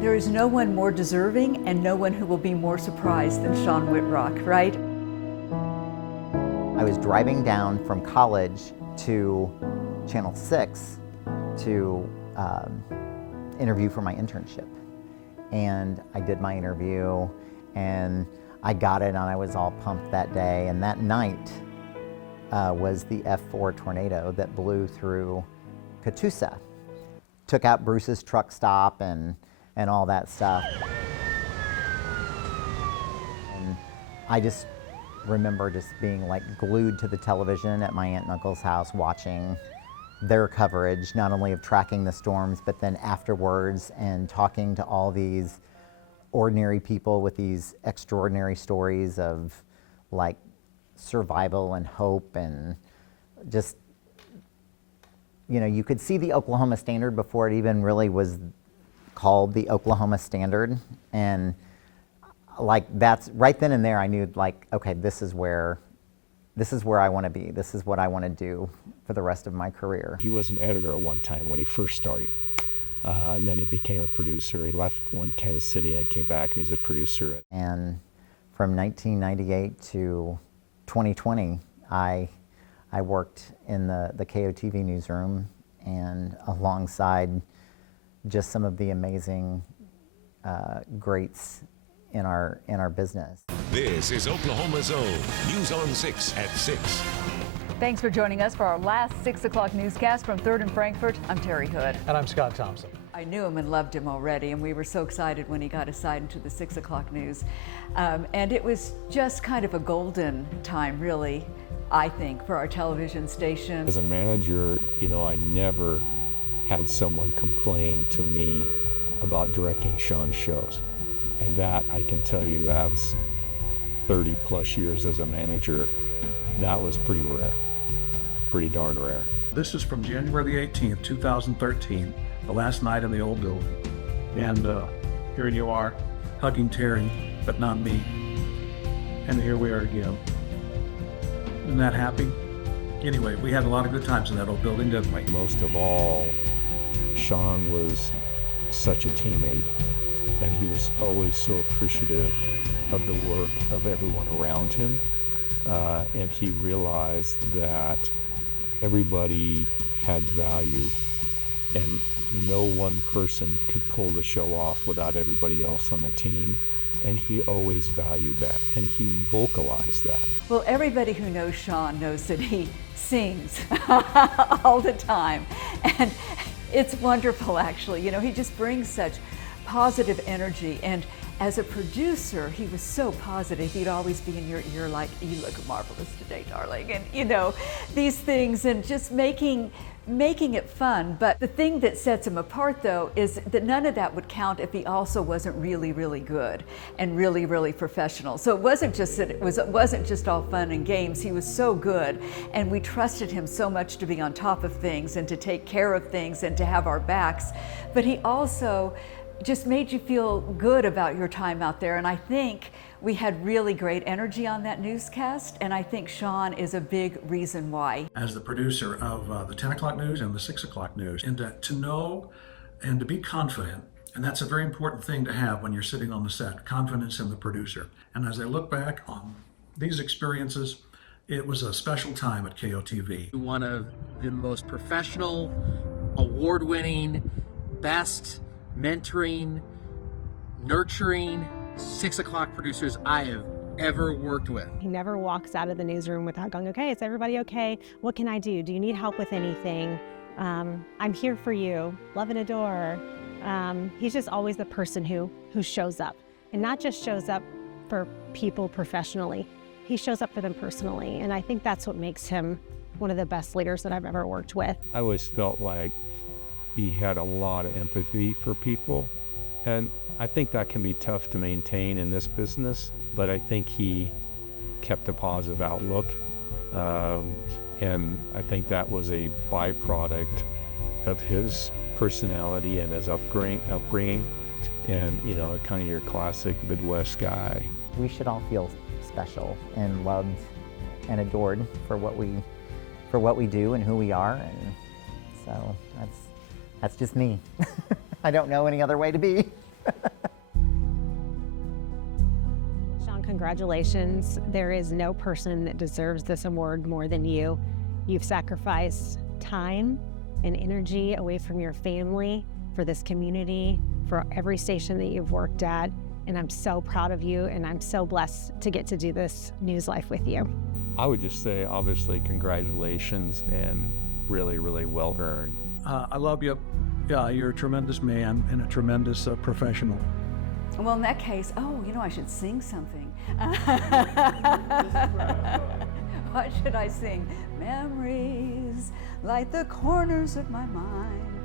There is no one more deserving and no one who will be more surprised than Shawn Wittrock, right? I was driving down from college to Channel 6 to interview for my internship. And I did my interview and I got it and I was all pumped that day. And that night was the F4 tornado that blew through Catoosa. Took out Bruce's truck stop and all that stuff. And I just remember just being like glued to the television at my aunt and uncle's house watching their coverage, not only of tracking the storms, but then afterwards and talking to all these ordinary people with these extraordinary stories of like survival and hope and just, you know, you could see the Oklahoma Standard before it even really was called the Oklahoma Standard. And like that's right then and there I knew like, okay, this is where I want to be. This is what I want to do for the rest of my career. He was an editor at one time when he first started. And then he became a producer. He left one Kansas City and came back and he's a producer. And from 1998 to 2020, I worked in the KOTV newsroom and alongside just some of the amazing greats in our business. This is Oklahoma's Own News on 6 at 6. Thanks for joining us for our last 6 o'clock newscast from 3rd and Frankfort. I'm Terry Hood. And I'm Scott Thompson. I knew him and loved him already, and we were so excited when he got assigned into the 6 o'clock news. And it was just kind of a golden time, really, I think, for our television station. As a manager, you know, I never had someone complain to me about directing Shawn's shows. And that, I can tell you, that was 30 plus years as a manager. That was pretty rare, pretty darn rare. This is from January the 18th, 2013, the last night in the old building. And here you are, hugging Terry, but not me. And here we are again. Isn't that happy? Anyway, we had a lot of good times in that old building, didn't we? Most of all, Shawn was such a teammate, and he was always so appreciative of the work of everyone around him. And he realized that everybody had value and no one person could pull the show off without everybody else on the team. And he always valued that and he vocalized that. Well, everybody who knows Shawn knows that he sings all the time. And it's wonderful, actually. You know, he just brings such positive energy. And as a producer, he was so positive. He'd always be in your ear like, "You look marvelous today, darling." And, you know, these things and just making it fun. But the thing that sets him apart, though, is that none of that would count if he also wasn't really, really good and really, really professional. So it wasn't just that it wasn't just all fun and games. He was so good, and we trusted him so much to be on top of things and to take care of things and to have our backs. But he also just made you feel good about your time out there. And I think we had really great energy on that newscast, and I think Shawn is a big reason why. As the producer of the 10 o'clock news and the 6 o'clock news, and to know and to be confident, and that's a very important thing to have when you're sitting on the set, confidence in the producer. And as I look back on these experiences, it was a special time at KOTV. One of the most professional, award-winning, best mentoring, nurturing 6 o'clock producers I have ever worked with. He never walks out of the newsroom without going, "Okay, is everybody okay? What can I do? Do you need help with anything? I'm here for you. Love and adore." He's just always the person who shows up, and not just shows up for people professionally. He shows up for them personally, and I think that's what makes him one of the best leaders that I've ever worked with. I always felt like he had a lot of empathy for people, and I think that can be tough to maintain in this business, but I think he kept a positive outlook, and I think that was a byproduct of his personality and his upbringing, and, you know, kind of your classic Midwest guy. We should all feel special and loved and adored for what we do and who we are, and so that's just me. I don't know any other way to be. congratulations. There is no person that deserves this award more than you. You've sacrificed time and energy away from your family for this community, for every station that you've worked at. And I'm so proud of you, and I'm so blessed to get to do this News Life with you. I would just say, obviously, congratulations, and really, really well earned. I love you. Yeah, you're a tremendous man and a tremendous professional. Well, in that case, I should sing something. What should I sing? Memories light the corners of my mind.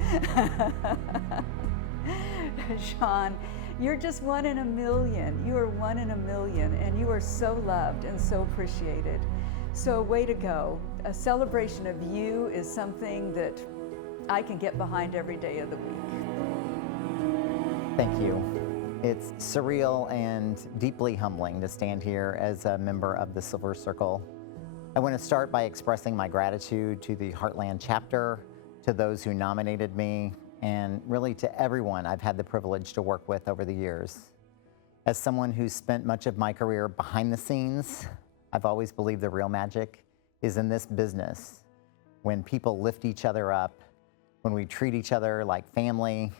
Shawn, you're just one in a million. You are one in a million, and you are so loved and so appreciated. So way to go. A celebration of you is something that I can get behind every day of the week. Thank you. It's surreal and deeply humbling to stand here as a member of the Silver Circle. I want to start by expressing my gratitude to the Heartland chapter, to those who nominated me, and really to everyone I've had the privilege to work with over the years. As someone who's spent much of my career behind the scenes, I've always believed the real magic is in this business, when people lift each other up, when we treat each other like family,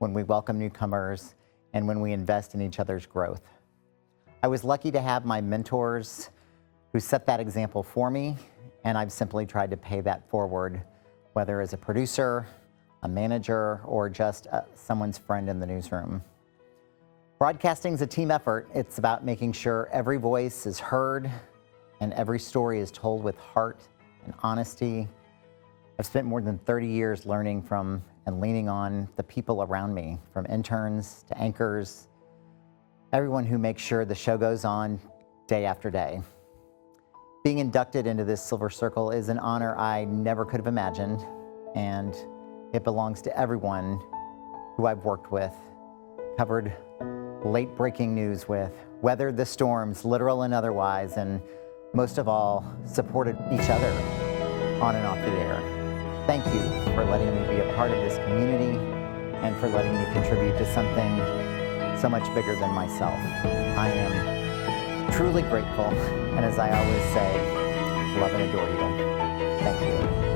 when we welcome newcomers, and when we invest in each other's growth. I was lucky to have my mentors who set that example for me, and I've simply tried to pay that forward, whether as a producer, a manager, or just someone's friend in the newsroom. Broadcasting's a team effort. It's about making sure every voice is heard and every story is told with heart and honesty. I've spent more than 30 years learning from and leaning on the people around me, from interns to anchors, everyone who makes sure the show goes on day after day. Being inducted into this Silver Circle is an honor I never could have imagined, and it belongs to everyone who I've worked with, covered late breaking news with, weathered the storms, literal and otherwise, and most of all, supported each other on and off the air. Thank you for letting me be a part of this community and for letting me contribute to something so much bigger than myself. I am truly grateful, and as I always say, love and adore you. Thank you.